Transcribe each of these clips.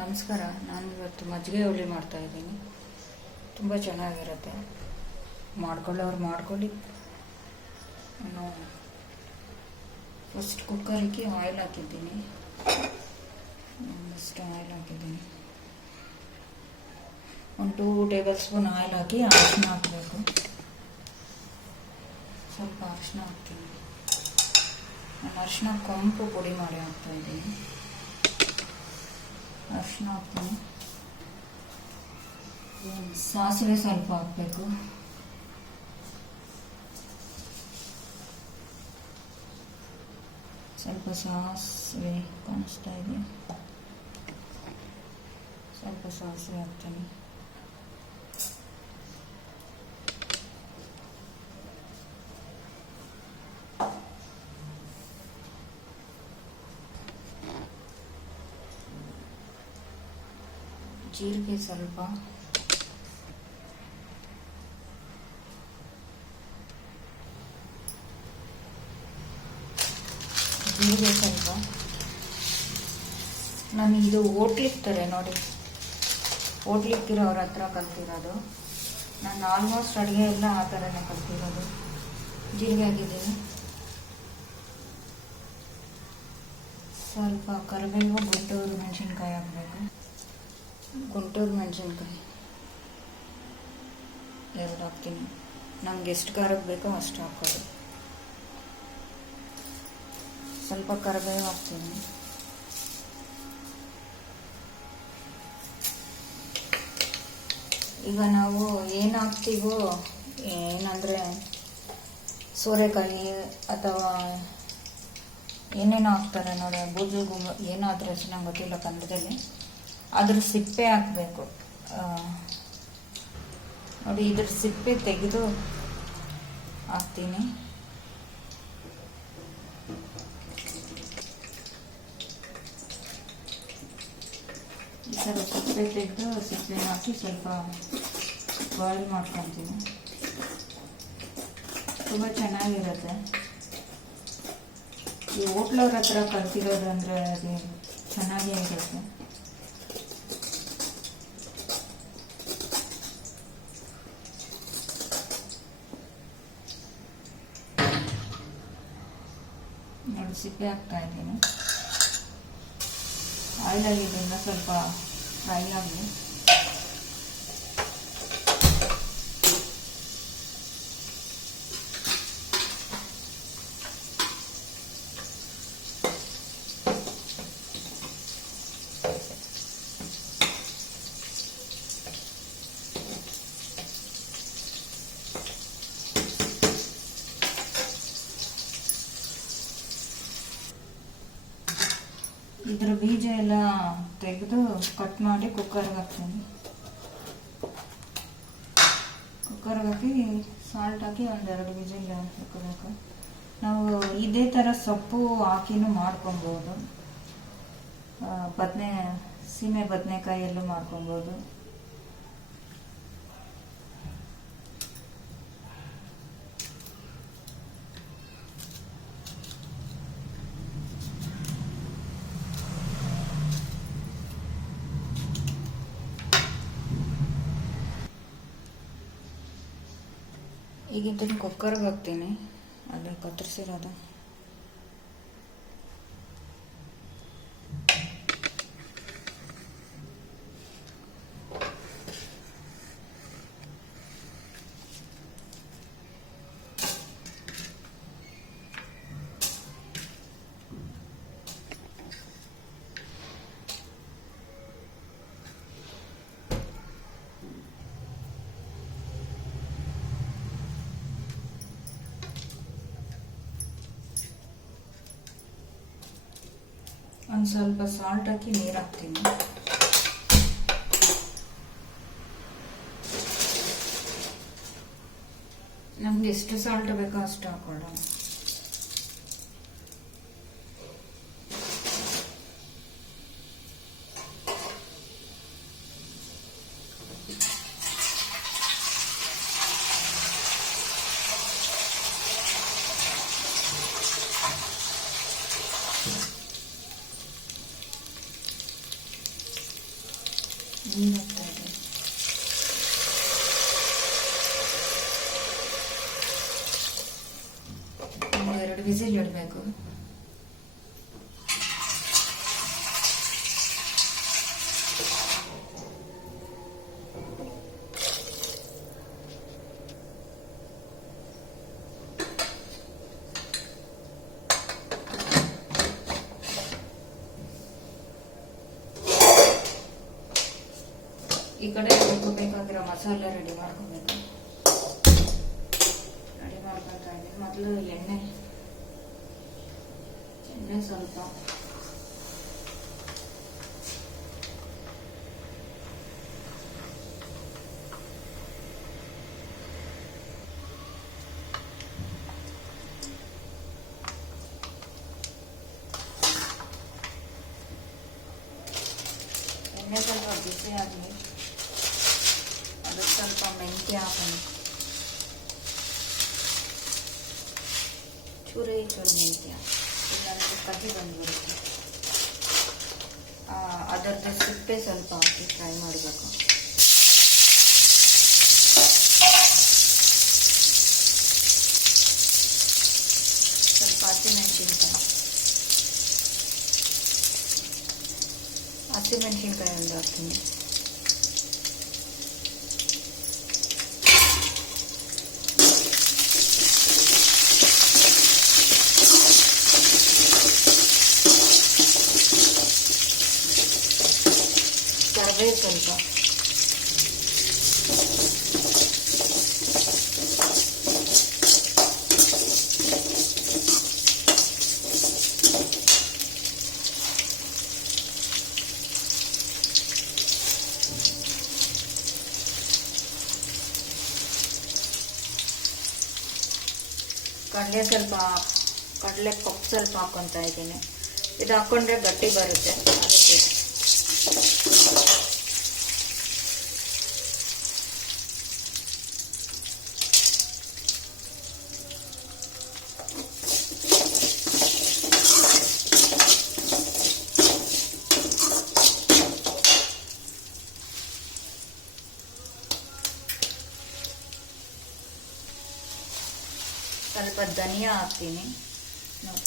ನಮಸ್ಕಾರ. ನಾನು ಇವತ್ತು ಮಜ್ಜಿಗೆ ಹುಳಿ ಮಾಡ್ತಾ ಇದ್ದೀನಿ. ತುಂಬ ಚೆನ್ನಾಗಿರುತ್ತೆ. ಮಾಡ್ಕೊಳ್ಳೋರು ಮಾಡ್ಕೊಳ್ಳಿ. ನಾನು ಫಸ್ಟ್ ಕುಕ್ಕರಿಗೆ ಆಯಿಲ್ ಹಾಕಿದ್ದೀನಿ. ಒಂದಷ್ಟು ಆಯಿಲ್ ಹಾಕಿದ್ದೀನಿ. ಒಂದು ಟೂ ಟೇಬಲ್ ಸ್ಪೂನ್ ಆಯಿಲ್ ಹಾಕಿ ಅರಿಶಿನ ಹಾಕಬೇಕು. ಸ್ವಲ್ಪ ಅರಿಶಿನ ಹಾಕ್ತೀನಿ. ನಾನು ಅರಿಶಿನ ಕೊಂಪು ಪುಡಿ ಮಾಡಿ ಹಾಕ್ತಾ ಇದ್ದೀನಿ. ಅರಿಶಿನ ಹಾಕ್ತೀನಿ ಸಾಸಿವೆ ಸ್ವಲ್ಪ ಹಾಕ್ಬೇಕು. ಸ್ವಲ್ಪ ಸಾಸಿವೆ ಕಾಣಿಸ್ತಾ ಇದೆ. ಸ್ವಲ್ಪ ಸಾಸಿವೆ ಹಾಕ್ತೀನಿ. ಜೀರಿಗೆ ಸ್ವಲ್ಪ. ಜೀರಿಗೆ ಸ್ವಲ್ಪ. ನಾನು ಇದು ಓಟ್ಲಿಕ್ತಾರೆ ನೋಡಿ. ಓಟ್ಲಿಕ್ಕಿರೋರ ಹತ್ರ ಕಲ್ತಿರೋದು. ನಾನು ಆಲ್ಮೋಸ್ಟ್ ಅಡುಗೆ ಎಲ್ಲ ಆ ಥರನೇ ಕಲ್ತಿರೋದು. ಜೀರಿಗೆ ಆಗಿದ್ದೀನಿ ಸ್ವಲ್ಪ ಕರಿಬೇವು ಗುಂಟೂರು ಮೆಣಸಿನ್ಕಾಯಿ ಹಾಕಬೇಕು. ಗುಂಟೂರು ಮೆಣಸಿನ್ಕಾಯಿ. ಎರಡು ಹಾಕ್ತೀನಿ. ನಮ್ಗೆ ಎಷ್ಟು ಖಾರಕ್ಕೆ ಬೇಕೋ ಅಷ್ಟು ಹಾಕೋದು. ಸ್ವಲ್ಪ ಕರಿಬೇವು ಹಾಕ್ತೀನಿ. ಈಗ ನಾವು ಏನು ಹಾಕ್ತೀವೋ, ಏನಂದರೆ ಸೋರೆಕಾಯಿ ಅಥವಾ ಏನೇನೋ ಹಾಕ್ತಾರೆ ನೋಡಿ ಬೂಜು ಗುಂಬ ಏನಾದರೂ ನಂಗೆ ಗೊತ್ತಿಲ್ಲ ಕನ್ನಡದಲ್ಲಿ. ಅದ್ರ ಸಿಪ್ಪೆ ಹಾಕಬೇಕು. ನೋಡಿ ಇದ್ರ ಸಿಪ್ಪೆ ತೆಗೆದು ಹಾಕ್ತೀನಿ. ಈ ಸಿಪ್ಪೆ ತೆಗೆದು ಸಿಪ್ಪೆ ಹಾಕಿ ಸ್ವಲ್ಪ ಬಾಯ್ಲ್ ಮಾಡ್ಕೊತೀನಿ. ತುಂಬ ಚೆನ್ನಾಗಿರುತ್ತೆ. ಈ ಹೋಟ್ಲವ್ರ ಹತ್ರ ಕಲ್ತಿರೋದು ಅಂದರೆ ಅದು ಚೆನ್ನಾಗೇ ಇರುತ್ತೆ. ಸಿಪ್ಪೆ ಹಾಕ್ತಾ ಇದ್ದೀನಿ. ಸ್ವಲ್ಪ ಫ್ರೈ ಆಗಲಿ. ಇದ್ರ ಬೀಜ ಎಲ್ಲ ತೆಗೆದು ಕಟ್ ಮಾಡಿ ಕುಕ್ಕರ್ಗೆ ಹಾಕ್ತೀನಿ. ಕುಕ್ಕರ್ಗೆ ಹಾಕಿ ಸಾಲ್ಟ್ ಹಾಕಿ ಒಂದೆರಡು ಕುಕ್ಕರ್ ಹಾಕಬೇಕು ನಾವು ಇದೇ ಥರ ಸೊಪ್ಪು ಹಾಕಿನೂ ಮಾಡ್ಕೊಬೋದು. ಬದನೆ, ಸೀಮೆ ಬದನೆಕಾಯಿಯಲ್ಲೂ ಮಾಡ್ಕೊಬೋದು. ಈಗ ಇದನ್ನು ಕುಕ್ಕರ್ಗೆ ಹಾಕ್ತೀನಿ. ಅದು ಕತ್ತರಿಸಿರೋದು. ಒಂದು ಸ್ವಲ್ಪ ಸಾಲ್ಟ್ ಹಾಕಿ ನೀರು ಹಾಕ್ತೀನಿ. ನಮ್ಗೆ ಎಷ್ಟು ಸಾಲ್ಟ್ ಬೇಕೋ ಅಷ್ಟು ಹಾಕೊಳ್ಳೋಣ ವಿಸಿಲ್ ಇಡಬೇಕು ಈ ಕಡೆ ರುಬ್ಬೇಕಾಗಿರೋ ಮಸಾಲೆ ರೆಡಿ ಮಾಡ್ಕೋಬೇಕು. ರೆಡಿ ಮಾಡ್ಕೊತಾ ಇದ್ದೀನಿ ಮೊದಲು ಎಣ್ಣೆ ಎಣ್ಣೆ ಸ್ವಲ್ಪ ಎಣ್ಣೆ ಸ್ವಲ್ಪ ಬಿಸಿ ಆಗಲಿ ಅದಕ್ಕೆ ಸ್ವಲ್ಪ ಮೆಂತ್ಯ ಹಾಕೋಣ ಚೂರೇ ಚೂರು ಮೆಂತ್ಯ ಇಲ್ಲಾಂದ್ರೆ ಕಹಿ ಬಂದ್ಬಿಡುತ್ತೆ. ಆ, ಅದರದ್ದು ಸಿಪ್ಪೆ ಸ್ವಲ್ಪ ಹಾಕಿ ಫ್ರೈ ಮಾಡಬೇಕು. ಸ್ವಲ್ಪ ಹಸಿಮೆಣಸಿನ್ಕಾಯಿ. ಹಸಿಮೆಣಸಿನ್ಕಾಯಿ ಒಂದು ಹಾಕ್ತೀನಿ ಕರಿಬೇವು ಸ್ವಲ್ಪ ಕಡಲೆ ಸ್ವಲ್ಪ ಕಡಲೆ ಪಪ್ಪು ಸ್ವಲ್ಪ ಹಾಕ್ಕೊತಾ ಇದ್ದೀನಿ. ಇದು ಹಾಕ್ಕೊಂಡ್ರೆ ಗಟ್ಟಿ ಬರುತ್ತೆ. ಸ್ವಲ್ಪ ಧನಿಯಾ ಹಾಕ್ತೀನಿ ನೋಡಿ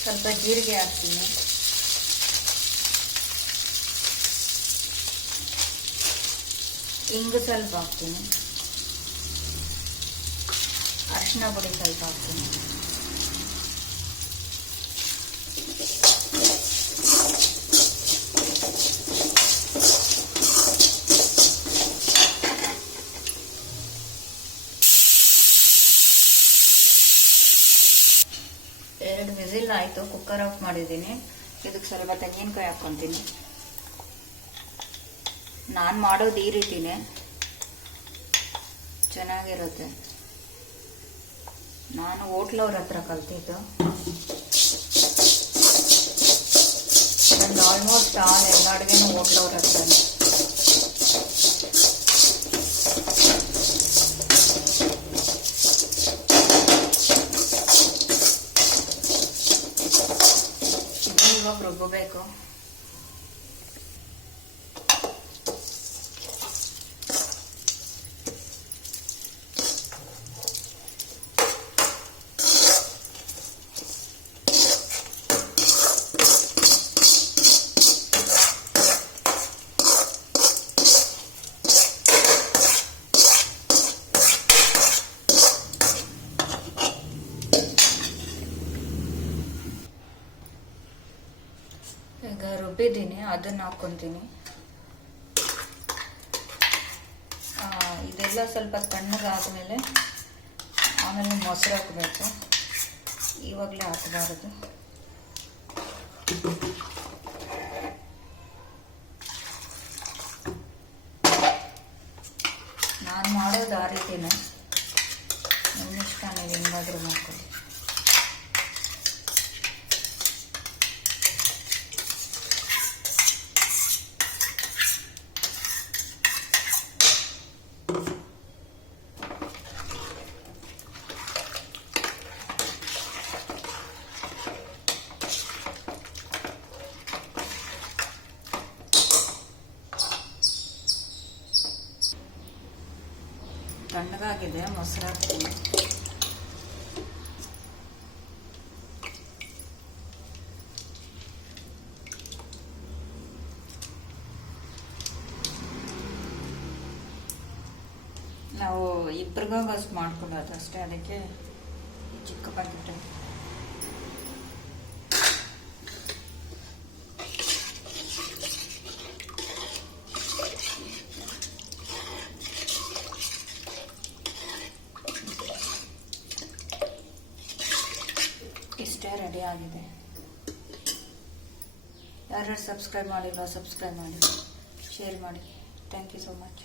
ಸ್ವಲ್ಪ ಜೀರಿಗೆ ಹಾಕ್ತೀನಿ ಇಂಗು ಸ್ವಲ್ಪ ಹಾಕ್ತೀನಿ ಅರಿಶಿನ ಪುಡಿ ಸ್ವಲ್ಪ ಹಾಕ್ತೀನಿ ಎರಡು ವಿಸಿಲ್ ಆಯಿತು ಕುಕ್ಕರ್ ಆಫ್ ಮಾಡಿದ್ದೀನಿ. ಇದಕ್ಕೆ ಸ್ವಲ್ಪ ತೆಂಗಿನಕಾಯಿ ಹಾಕ್ಕೊತೀನಿ. ನಾನು ಮಾಡೋದು ಈ ರೀತಿನೇ. ಚೆನ್ನಾಗಿರುತ್ತೆ. ನಾನು ಹೋಟ್ಲವ್ರ ಹತ್ರ ಕಲ್ತಿದ್ದು. ನಂದು ಆಲ್ಮೋಸ್ಟ್ ಆಲ್ ಎಲ್ಲ ಅಡುಗೆನೂ ಹೋಟ್ಲವ್ರ ಹತ್ರನೇ. ರುಬ್ಬಿದ್ದೀನಿ ಅದನ್ನ ಹಾಕ್ಕೊಂತೀನಿ ಇದೆಲ್ಲ ಸ್ವಲ್ಪ ತಣ್ಣಗಾದ್ಮೇಲೆ ಆಮೇಲೆ ಮೊಸರು ಹಾಕಬೇಕು. ಇವಾಗಲೇ ಹಾಕಬಾರದು. ನಾನು ಮಾಡೋದು ಆ ರೀತಿನೇ ನಿಮ್ಮ ಇಷ್ಟ ನೀವು ಹೆಂಗಾದ್ರೂ ಮಾಡ್ಕೊಳ್ಳಿ. ತಣ್ಣಗಾಗಿದೆ ಮೊಸರು ಹಾಕ್ತೀನಿ ನಾವು ಇಬ್ರಿಗೋಗಷ್ಟು ಮಾಡ್ಕೊಳ್ಳೋದು ಅಷ್ಟೇ ಅದಕ್ಕೆ ಚಿಕ್ಕ ಪ್ಯಾಕೆಟ್ ಯಾರ್ಯಾರು ಸಬ್ಸ್ಕ್ರೈಬ್ ಮಾಡಿಲ್ಲ ಸಬ್ಸ್ಕ್ರೈಬ್ ಮಾಡಿ ಶೇರ್ ಮಾಡಿ ಥ್ಯಾಂಕ್ ಯು ಸೊ ಮಚ್